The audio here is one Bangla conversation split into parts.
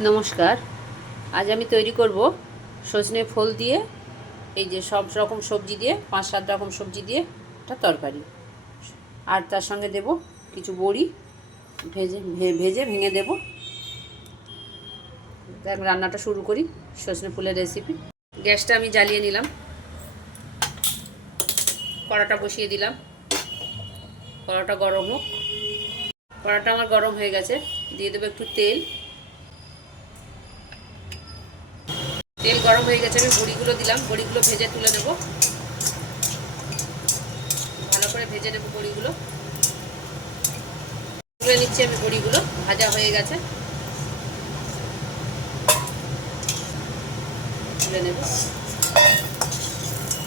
নমস্কার। আজ আমি তৈরি করব সজনে ফুল দিয়ে এই যে সব রকম সবজি দিয়ে 5-7 রকম সবজি দিয়ে একটা তরকারি। আর তার সঙ্গে দেব কিছু বড়ি ভেজে ভেঙে দেব। দেখ রান্নাটা শুরু করি। সজনে ফুলের রেসিপি। গ্যাসটা আমি জ্বালিয়ে নিলাম, কড়াটা বসিয়ে দিলাম। কড়াটা গরম হোক। কড়াটা আমার গরম হয়ে গেছে, দিয়ে দেবো একটু তেল। তেল গরম হয়ে গেছে, আমি বড়িগুলো দিলাম। বড়িগুলো ভেজে তুলে নেব, ভালো করে ভেজে নেব বড়িগুলো। তুলে নিচ্ছি আমি, বড়িগুলো ভাজা হয়ে গেছে, তুলে নেব।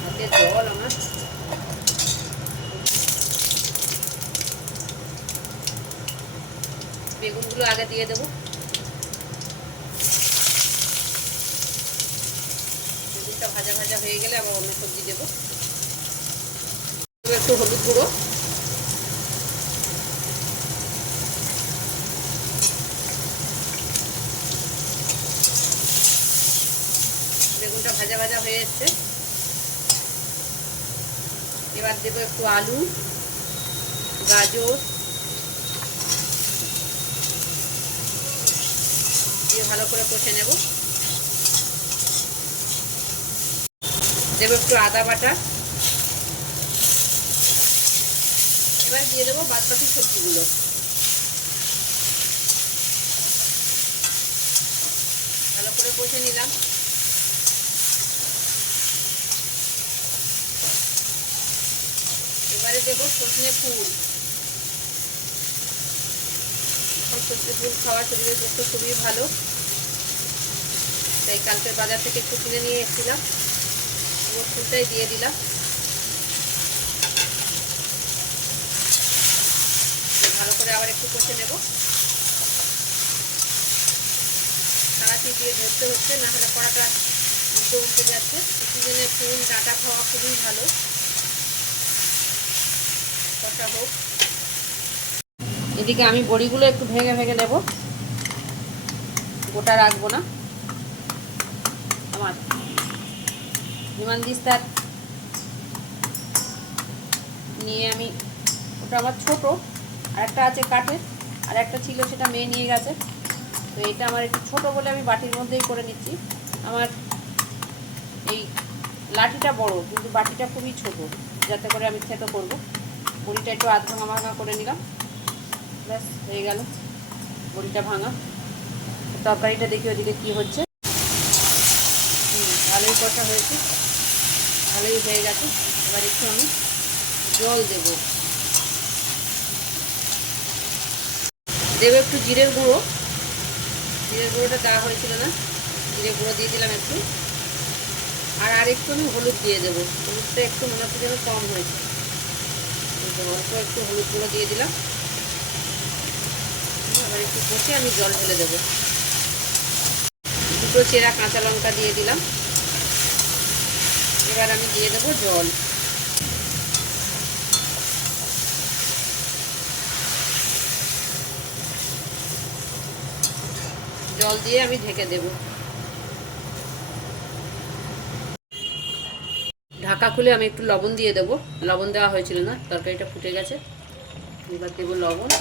হাতে জল আমার। বেগুনগুলো আগে দিয়ে দেবো। বেগুনটা ভাজা ভাজা হয়ে গেলে আবার অন্য সবজি দেবো। একটু হলুদ গুঁড়ো, বেগুনটা ভাজা ভাজা হয়ে এসছে। এবার দেবো একটু আলু, গাজর দিয়ে ভালো করে কষে নেব। দেবো একটু আদা বাটা। এবার দিয়ে দেবো বাদবাকি সবজিগুলো। ভালো করে কষে নিলাম। এবারে দেবো সজনে ফুল। সজনে ফুল খাওয়া শরীরের পক্ষে খুবই ভালো, তাই কালকের বাজার থেকে একটু কিনে নিয়ে এসেছিলাম। পুরো ফুলটাই দিয়ে দিলাম। ভালো করে আবার একটু কষে নেব। সারাটি দিয়ে ধরতে হচ্ছে, না হলে কড়াটা উল্টে উল্টে যাচ্ছে। সিজনে ফুল ডাঁটা খাওয়া খুবই ভালো। কষা হোক। এদিকে আমি বড়িগুলো একটু ভেঙে ভেঙে নেব, গোটা রাখবো না। আমার হিমানদিস্তার নিয়ে আমি, ওটা আমার ছোটো, আর একটা আছে কাঠের, আর একটা ছিল সেটা মেয়ে নিয়ে গেছে। তো এটা আমার একটু ছোটো বলে আমি বাটির মধ্যেই করে নিচ্ছি। আমার এই লাঠিটা বড়, কিন্তু বাটিটা খুবই ছোট, যাতে করে আমি খেতে করবো। বড়িটা একটু আধ ভাঙা ভাঙা করে নিলাম, ব্যাস হয়ে গেল বড়িটা ভাঙা। তরকারিটা দেখি ওদিকে কী হচ্ছে। ভালোই কষা হয়েছে, ভালোই হয়ে গেছে। এবার একটু আমি জল দেবো। দেবো একটু জিরের গুঁড়ো। জিরের গুঁড়োটা দেওয়া হয়েছিল না, জিরে গুঁড়ো দিয়ে দিলাম একটু। আর একটু আমি হলুদ দিয়ে দেবো। হলুদটা একটু মনে হচ্ছে যেন কম হয়েছে, অল্প একটু হলুদ গুঁড়ো দিয়ে দিলাম। আবার একটু কষে আমি জল ঢেলে দেবো। দুটো চেরা কাঁচা লঙ্কা দিয়ে দিলাম। এবার আমি দিয়ে দেবো জল। জল দিয়ে আমি ঢেকে দেব। ঢাকা খুলে আমি একটু লবণ দিয়ে দেবো। লবণ দেওয়া হয়েছিল না, তরকারিটা ফুটে গেছে। এবার দেবো লবণ।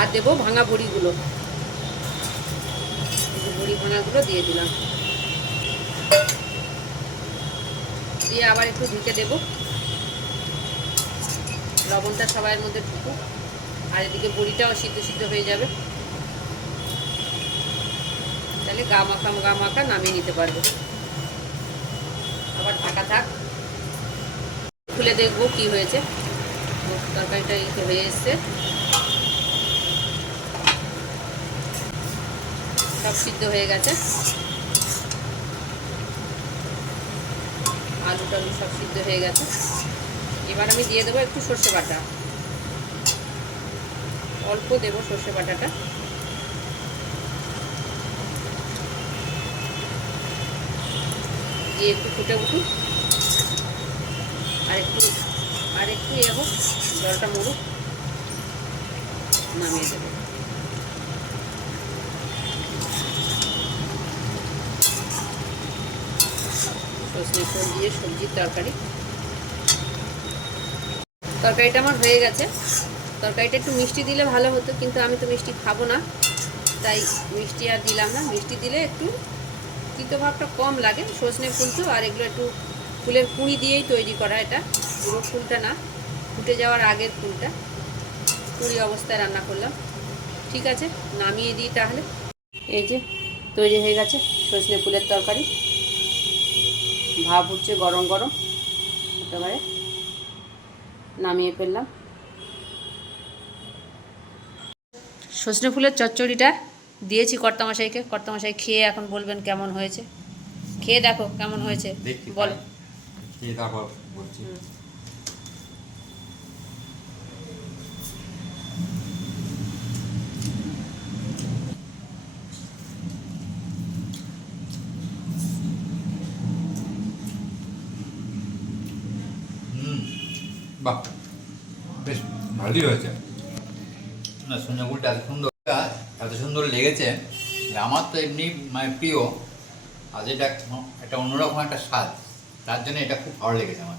আর দেবো ভাঙা বড়িগুলো। বড়ি ভাঙাগুলো দিয়ে দিলাম। দিয়ে আবার একটু ঢেকে দেবো। লবণটা সবার মধ্যে ঢুকুক, আর এদিকে বড়িটাও সিদ্ধ সিদ্ধ হয়ে যাবে। তাহলে গা মাখা নামিয়ে নিতে পারবো। আবার ঢাকা থাক, খুলে দেখবো কি হয়েছে। তরকারিটা এই তো হয়ে এসছে, সব সিদ্ধ হয়ে গেছে। আলু টালু সব সিদ্ধ হয়ে গেছে। এবার আমি দিয়ে দেবো একটু সর্ষে বাটা। অল্প দেবো সর্ষে বাটাটা। দিয়ে একটু ফুটে উঠুক। আর একটু ইয়ে হোক, জলটা মরুক, নামিয়ে দেবো। সজনে ফুল দিয়ে সবজির তরকারি। তরকারিটা আমার হয়ে গেছে। তরকারিটা একটু মিষ্টি দিলে ভালো হতো, কিন্তু আমি তো মিষ্টি খাবো না, তাই মিষ্টি আর দিলাম না। মিষ্টি দিলে একটু তিতো ভাবটা কম লাগে। সজনে ফুল তো, আর এগুলো একটু ফুলের কুঁড়ি দিয়েই তৈরি করা, এটা পুরো ফুলটা না, ফুটে যাওয়ার আগের ফুলটা, কুঁড়ি অবস্থায় রান্না করলাম। ঠিক আছে, নামিয়ে দিই তাহলে। এই যে তৈরি হয়ে গেছে সজনে ফুলের তরকারি, ভাব উঠছে গরম গরম, একেবারে নামিয়ে ফেললাম। সজনে ফুলের চচ্চড়িটা দিয়েছি কর্তামশাইকে, কর্তামশাই খেয়ে এখন বলবেন কেমন হয়েছে। খেয়ে দেখো কেমন হয়েছে, বলো। বাহ, বেশ ভালোই হয়েছে। না, সজনে ফুলটা এত সুন্দর লেগেছে যে আমার তো এমনি মানে প্রিয়, আর এটা একটা অন্যরকম একটা স্বাদ, তার জন্য এটা খুব ভালো লেগেছে আমার।